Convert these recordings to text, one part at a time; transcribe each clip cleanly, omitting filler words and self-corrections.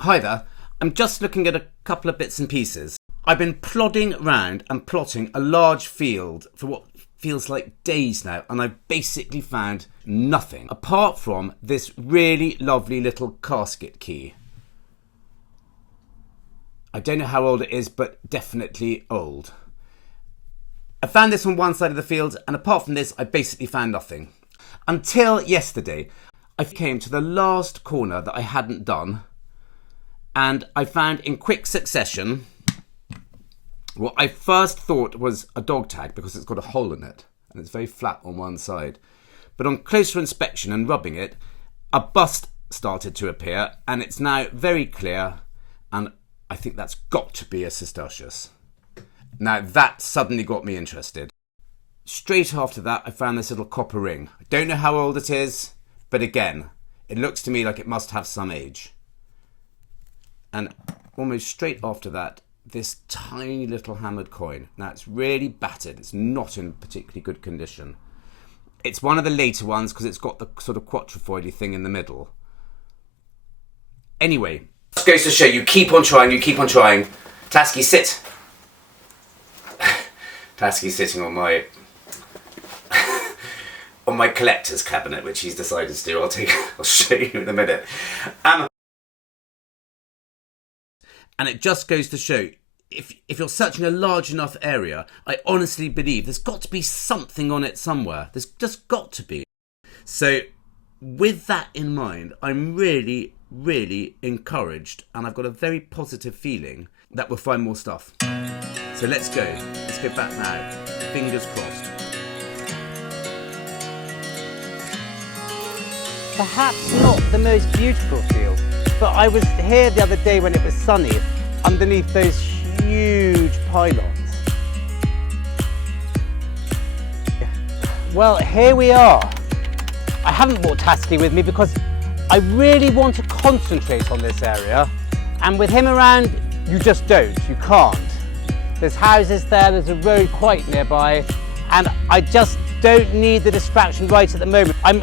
Hi there, I'm just looking at a couple of bits and pieces. I've been plodding around and plotting a large field for what feels like days now, and I've basically found nothing apart from this really lovely little casket key. I don't know how old it is, but definitely old. I found this on one side of the field, and apart from this, I basically found nothing. Until yesterday, I came to the last corner that I hadn't done, and I found in quick succession what I first thought was a dog tag because it's got a hole in it and it's very flat on one side. But on closer inspection and rubbing it, a bust started to appear, and it's now very clear, and I think that's got to be a Cetaceus. Now that suddenly got me interested. Straight after that, I found this little copper ring. I don't know how old it is, but again, it looks to me like it must have some age. And almost straight after that, this tiny little hammered coin. Now it's really battered. It's not in particularly good condition. It's one of the later ones because it's got the sort of quatrefoily thing in the middle. Anyway, this goes to show you keep on trying, Tasky, sit. Tasky's sitting on my on my collector's cabinet, which he's decided to do. I'll show you in a minute. And it just goes to show, if you're searching a large enough area, I honestly believe there's got to be something on it somewhere. There's just got to be. So with that in mind, I'm really, really encouraged, and I've got a very positive feeling that we'll find more stuff. So let's go. Let's go back now. Fingers crossed. Perhaps not the most beautiful field, but I was here the other day when it was sunny, underneath those huge pylons. Well, here we are. I haven't brought Tasky with me because I really want to concentrate on this area, and with him around, you just don't, you can't. There's houses there, there's a road quite nearby, and I just don't need the distraction right at the moment. I'm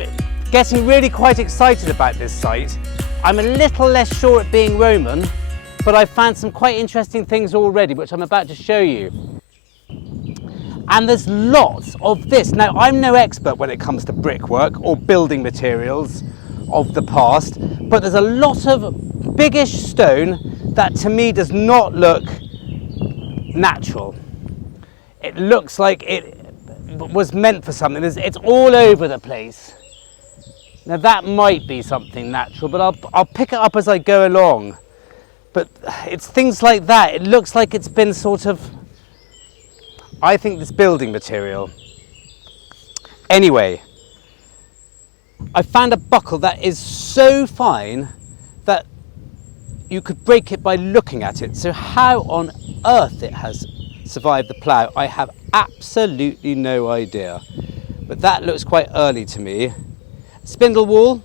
getting really quite excited about this site. I'm a little less sure at being Roman, but I've found some quite interesting things already, which I'm about to show you. And there's lots of this. Now, I'm no expert when it comes to brickwork or building materials of the past, but there's a lot of biggish stone that to me does not look natural. It looks like it was meant for something. It's all over the place. Now that might be something natural, but I'll pick it up as I go along. But it's things like that. It looks like it's been sort of, I think, this building material. Anyway, I found a buckle that is so fine that you could break it by looking at it. So how on earth it has survived the plough, I have absolutely no idea. But that looks quite early to me. Spindle whorl,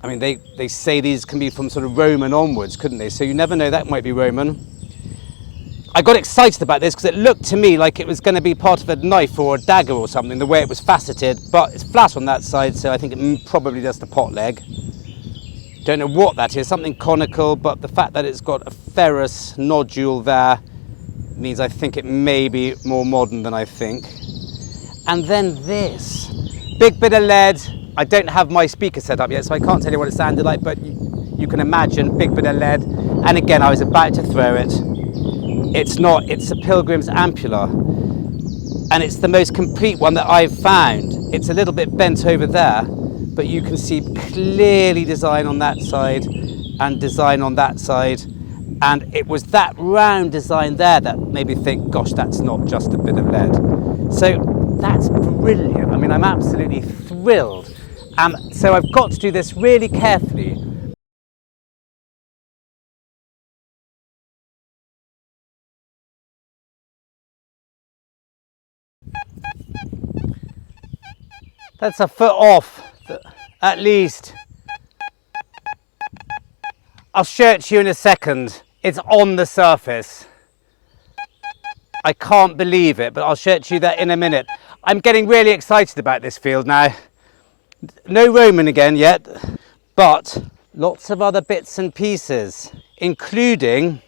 I mean, they say these can be from sort of Roman onwards, couldn't they? So you never know, that might be Roman. I got excited about this because it looked to me like it was going to be part of a knife or a dagger or something, the way it was faceted, but it's flat on that side, so I think it probably just a pot leg. Don't know what that is, something conical, but the fact that it's got a ferrous nodule there means I think it may be more modern than I think. And then this, big bit of lead. I don't have my speaker set up yet, so I can't tell you what it sounded like, but you can imagine, big bit of lead. And again, I was about to throw it. It's not, it's a PIGRIM'S ampulla. And it's the most complete one that I've found. It's a little bit bent over there, but you can see clearly design on that side and design on that side. And it was that round design there that made me think, gosh, that's not just a bit of lead. So that's brilliant. I mean, I'm absolutely thrilled. So I've got to do this really carefully. That's a foot off, at least. I'll show it to you in a second. It's on the surface. I can't believe it, but I'll show it to you that in a minute. I'm getting really excited about this field now. No Roman again yet, but lots of other bits and pieces, including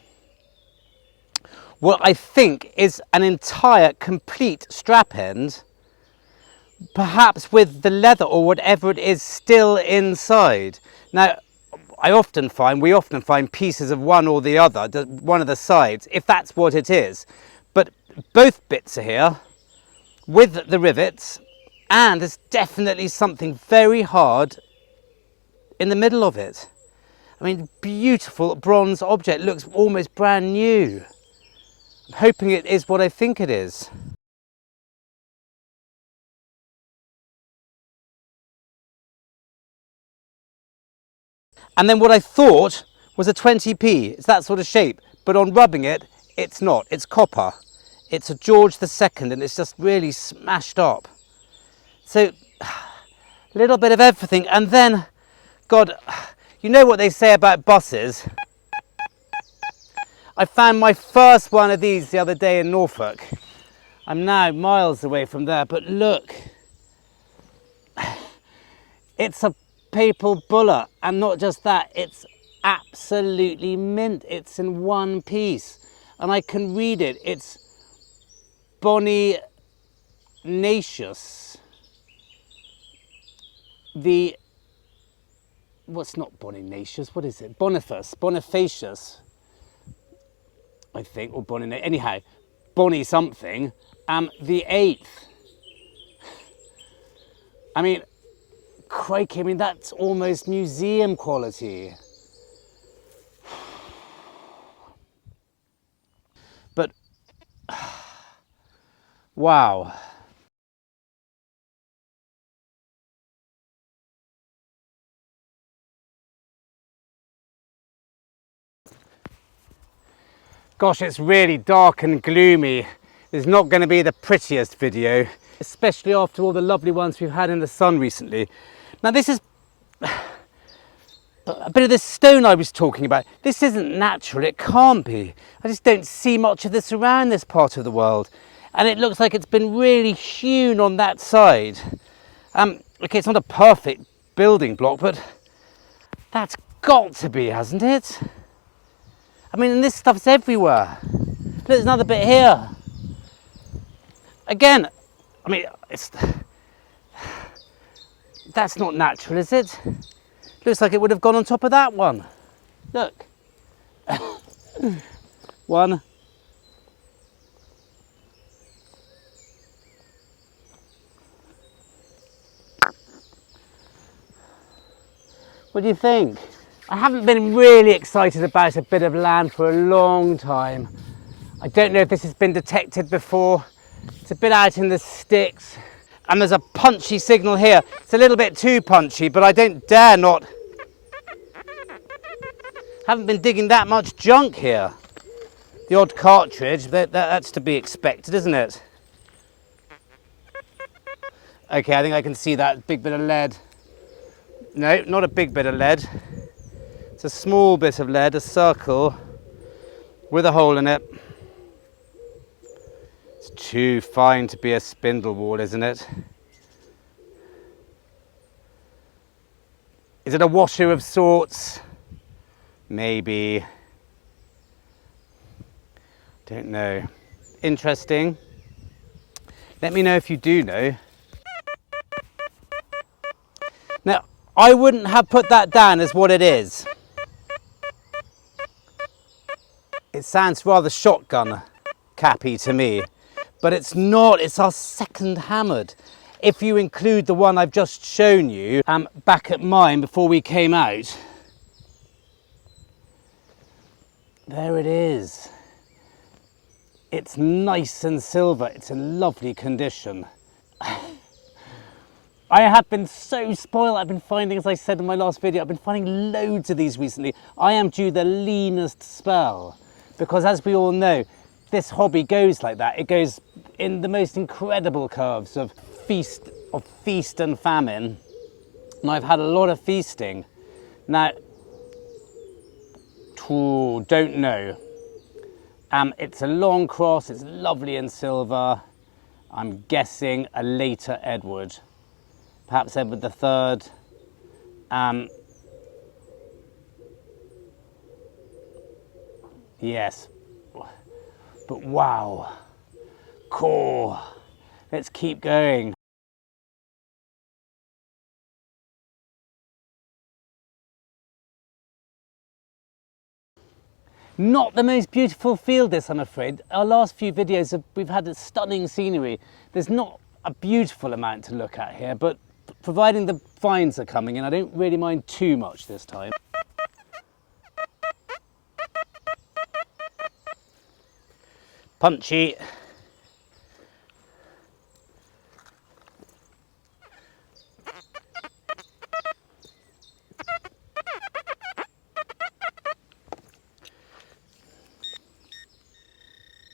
what I think is an entire complete strap end, perhaps with the leather or whatever it is still inside. Now, we often find pieces of one or the other, one of the sides, if that's what it is. But both bits are here with the rivets, and there's definitely something very hard in the middle of it. I mean, beautiful bronze object, looks almost brand new. I'm hoping it is what I think it is. And then what I thought was a 20p, it's that sort of shape, but on rubbing it, it's not, it's copper. It's a George II and it's just really smashed up. So, a little bit of everything. And then, God, you know what they say about buses? I found my first one of these the other day in Norfolk. I'm now miles away from there, but look. It's a Papal Bulla, and not just that, it's absolutely mint. It's in one piece, and I can read it. It's Boniface, what's not Bonifacius, what is it? Bonifacius, I think, or Boniface, anyhow, Bonnie something, VIII. I mean, crikey, I mean, that's almost museum quality. But, wow. Gosh, it's really dark and gloomy. It's not going to be the prettiest video, especially after all the lovely ones we've had in the sun recently. Now this is a bit of this stone I was talking about. This isn't natural, it can't be. I just don't see much of this around this part of the world. And it looks like it's been really hewn on that side. Okay, it's not a perfect building block, but that's got to be, hasn't it? I mean, and this stuff's everywhere. There's another bit here. Again, I mean, that's not natural, is it? Looks like it would have gone on top of that one. Look. One. What do you think? I haven't been really excited about a bit of land for a long time. I don't know if this has been detected before. It's a bit out in the sticks. And there's a punchy signal here. It's a little bit too punchy, but I don't dare not. Haven't been digging that much junk here. The odd cartridge, that's to be expected, isn't it? Okay, I think I can see that big bit of lead. No, not a big bit of lead. It's a small bit of lead, a circle with a hole in it. It's too fine to be a spindle whorl, isn't it? Is it a washer of sorts? Maybe. Don't know. Interesting. Let me know if you do know. Now, I wouldn't have put that down as what it is. It sounds rather shotgun cappy to me, but it's not. It's our second hammered. If you include the one I've just shown you back at mine before we came out. There it is. It's nice and silver. It's in lovely condition. I have been so spoiled. I've been finding, as I said in my last video, I've been finding loads of these recently. I am due the leanest spell because, as we all know, this hobby goes like that. It goes in the most incredible curves of feast and famine. And I've had a lot of feasting. Now, don't know. It's a long cross. It's lovely in silver. I'm guessing a later Edward. Perhaps Edward III. Yes. But wow. Cool. Let's keep going. Not the most beautiful field this, I'm afraid. Our last few videos, we've had a stunning scenery. There's not a beautiful amount to look at here, but providing the finds are coming in, I don't really mind too much this time. Punchy.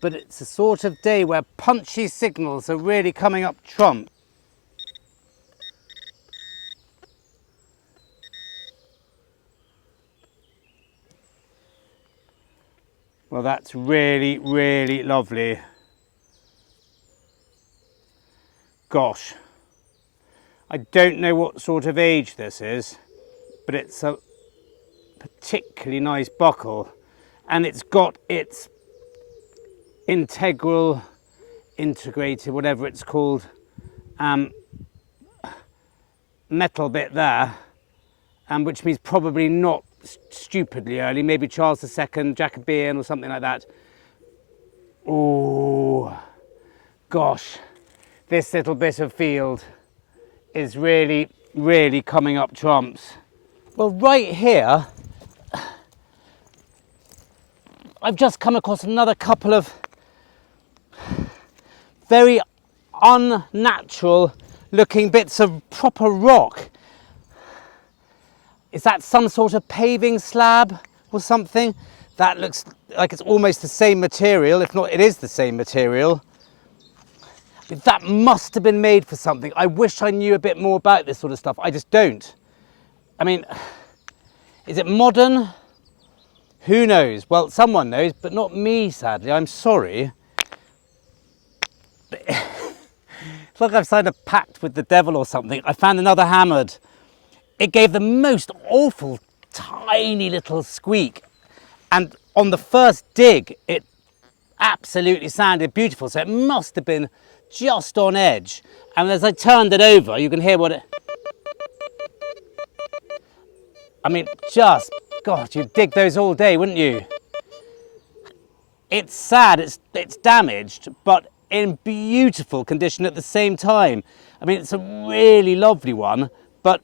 But it's a sort of day where punchy signals are really coming up trump. Well, that's really, really lovely. Gosh, I don't know what sort of age this is, but it's a particularly nice buckle, and it's got its integrated, whatever it's called, metal bit there, which means probably not stupidly early, maybe Charles II, Jacobean or something like that. Oh, gosh, this little bit of field is really, really coming up trumps. Well, right here, I've just come across another couple of very unnatural looking bits of proper rock. Is that some sort of paving slab or something? That looks like it's almost the same material, if not it is the same material. That must have been made for something. I wish I knew a bit more about this sort of stuff. I just don't. I mean, is it modern? Who knows? Well, someone knows, but not me, sadly. I'm sorry. But it's like I've signed a pact with the devil or something. I found another hammered. It gave the most awful, tiny little squeak. And on the first dig, it absolutely sounded beautiful. So it must have been just on edge. And as I turned it over, you can hear what it... I mean, just, God, you'd dig those all day, wouldn't you? It's sad, it's damaged, but in beautiful condition at the same time. I mean, it's a really lovely one, but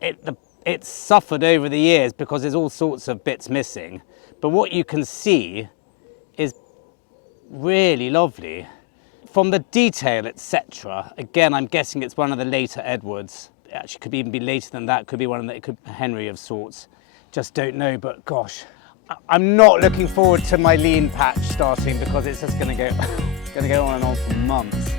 it's suffered over the years because there's all sorts of bits missing. But what you can see is really lovely. From the detail, etc., again, I'm guessing it's one of the later Edwards. It actually could even be later than that, could be one of the, it could be Henry of sorts. Just don't know, but gosh. I'm not looking forward to my lean patch starting because it's just going to go on and on for months.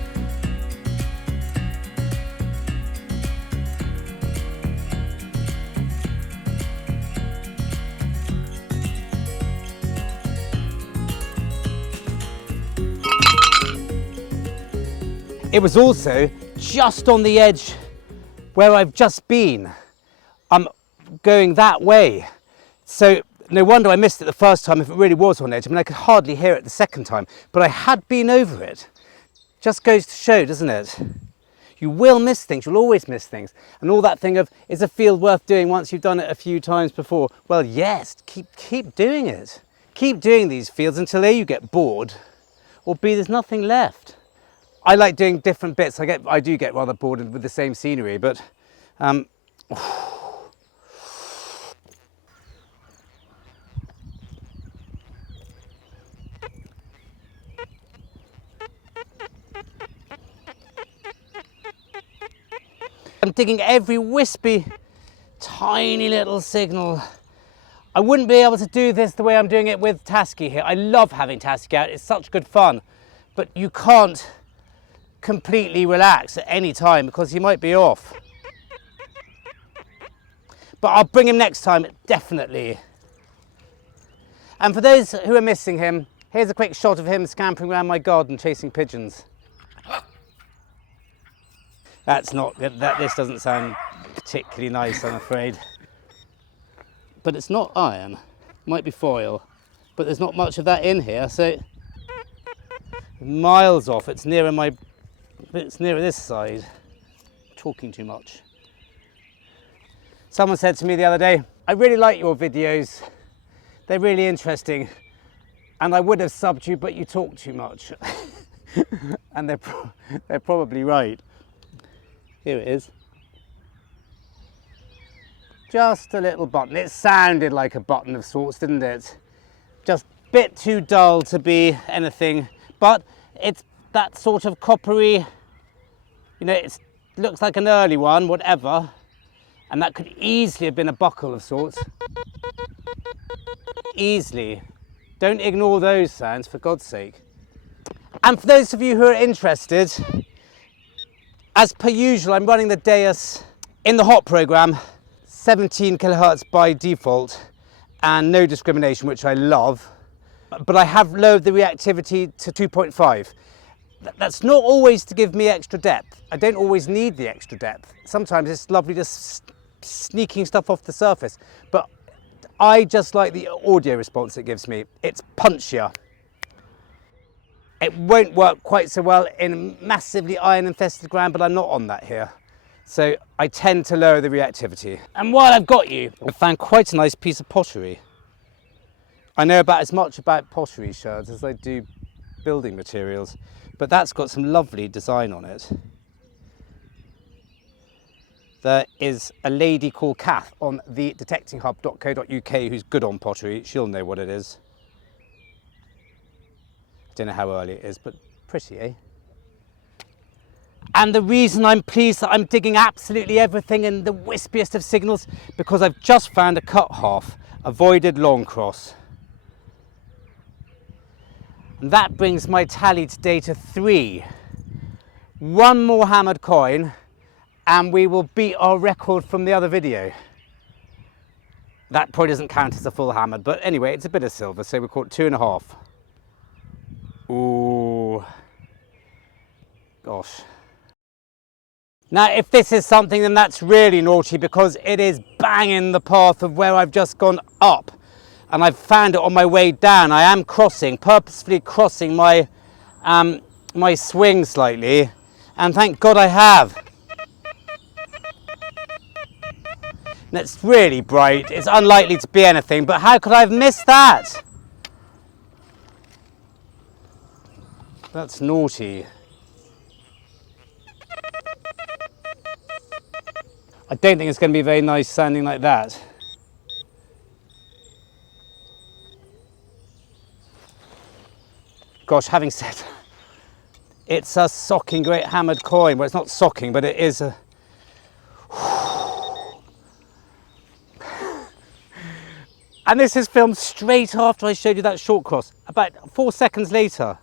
It was also just on the edge where I've just been. I'm going that way. So no wonder I missed it the first time if it really was on edge. I mean, I could hardly hear it the second time, but I had been over it. Just goes to show, doesn't it? You will miss things, you'll always miss things. And all that thing of, is a field worth doing once you've done it a few times before? Well, yes, keep doing it. Keep doing these fields until A, you get bored, or B, there's nothing left. I like doing different bits. I do get rather bored with the same scenery, but I'm digging every wispy, tiny little signal. I wouldn't be able to do this the way I'm doing it with Tasci here. I love having Tasci out. It's such good fun, but you can't completely relax at any time because he might be off. But I'll bring him next time, definitely. And for those who are missing him, here's a quick shot of him scampering around my garden chasing pigeons. That's not, this doesn't sound particularly nice, I'm afraid. But it's not iron, might be foil. but there's not much of that in here, so miles off. It's nearer this side. Talking too much. Someone said to me the other day, I really like your videos. They're really interesting. And I would have subbed you, but you talk too much. And they're probably right. Here it is. Just a little button. It sounded like a button of sorts, didn't it? Just a bit too dull to be anything, but it's that sort of coppery, you know, it looks like an early one, whatever, and that could easily have been a buckle of sorts. Easily. Don't ignore those sounds, for God's sake. And for those of you who are interested, as per usual, I'm running the Deus in the hot program, 17 kilohertz by default, and no discrimination, which I love. But I have lowered the reactivity to 2.5. That's not always to give me extra depth. I don't always need the extra depth. Sometimes it's lovely just sneaking stuff off the surface. But I just like the audio response it gives me. It's punchier. It won't work quite so well in massively iron-infested ground, but I'm not on that here. So I tend to lower the reactivity. And while I've got you, I found quite a nice piece of pottery. I know about as much about pottery sherds as I do building materials, but that's got some lovely design on it. There is a lady called Kath on the detectinghub.co.uk who's good on pottery. She'll know what it is. Don't know how early it is, but pretty, eh? And the reason I'm pleased that I'm digging absolutely everything in the wispiest of signals, because I've just found a cut half, a voided long cross. And that brings my tally today to 3. One more hammered coin, and we will beat our record from the other video. That probably doesn't count as a full hammered, but anyway, it's a bit of silver, so we call it 2.5. Ooh. Gosh. Now, if this is something, then that's really naughty, because it is bang in the path of where I've just gone up. And I've found it on my way down. I am purposefully crossing my, my swing slightly. And thank God I have. And it's really bright. It's unlikely to be anything, but how could I have missed that? That's naughty. I don't think it's going to be very nice sounding like that. Gosh, having said, it's a socking great hammered coin. Well, it's not socking, but it is a... And this is filmed straight after I showed you that short cross, about 4 seconds later.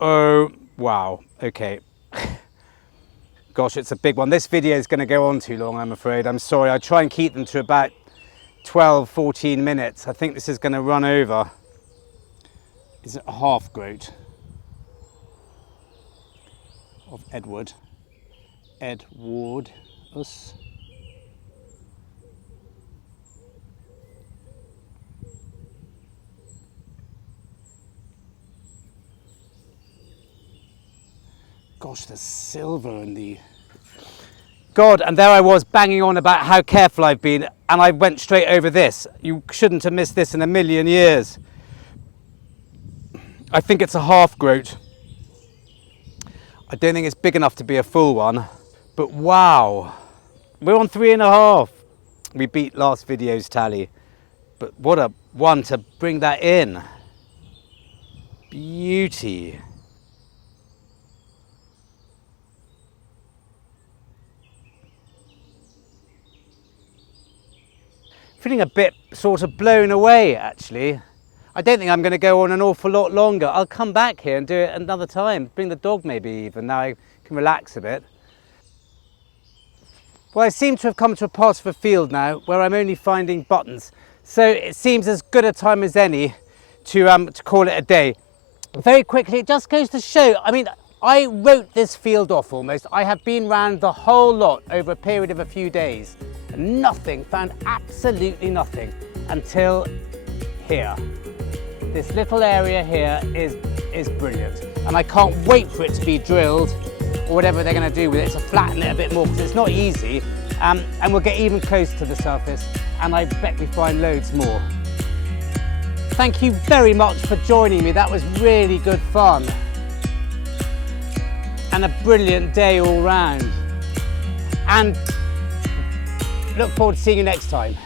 Oh, wow, okay. Gosh, it's a big one. This video is going to go on too long, I'm afraid. I'm sorry. I try and keep them to about 12, 14 minutes. I think this is going to run over. Is it a half groat of Edward? Edwardus. Gosh, there's silver in the... God, and there I was banging on about how careful I've been, and I went straight over this. You shouldn't have missed this in a million years. I think it's a half groat. I don't think it's big enough to be a full one, but wow. We're on 3.5. We beat last video's tally, but what a one to bring that in. Beauty. Feeling a bit sort of blown away, actually. I don't think I'm going to go on an awful lot longer. I'll come back here and do it another time. Bring the dog maybe even, now I can relax a bit. Well, I seem to have come to a part of a field now where I'm only finding buttons. So it seems as good a time as any to call it a day. Very quickly, it just goes to show, I mean, I wrote this field off almost. I have been round the whole lot over a period of a few days. Nothing, found absolutely nothing until here. This little area here is brilliant, and I can't wait for it to be drilled, or whatever they're going to do with it, to flatten it a bit more, because it's not easy, and we'll get even closer to the surface, and I bet we find loads more. Thank you very much for joining me. That was really good fun, and a brilliant day all round, and look forward to seeing you next time.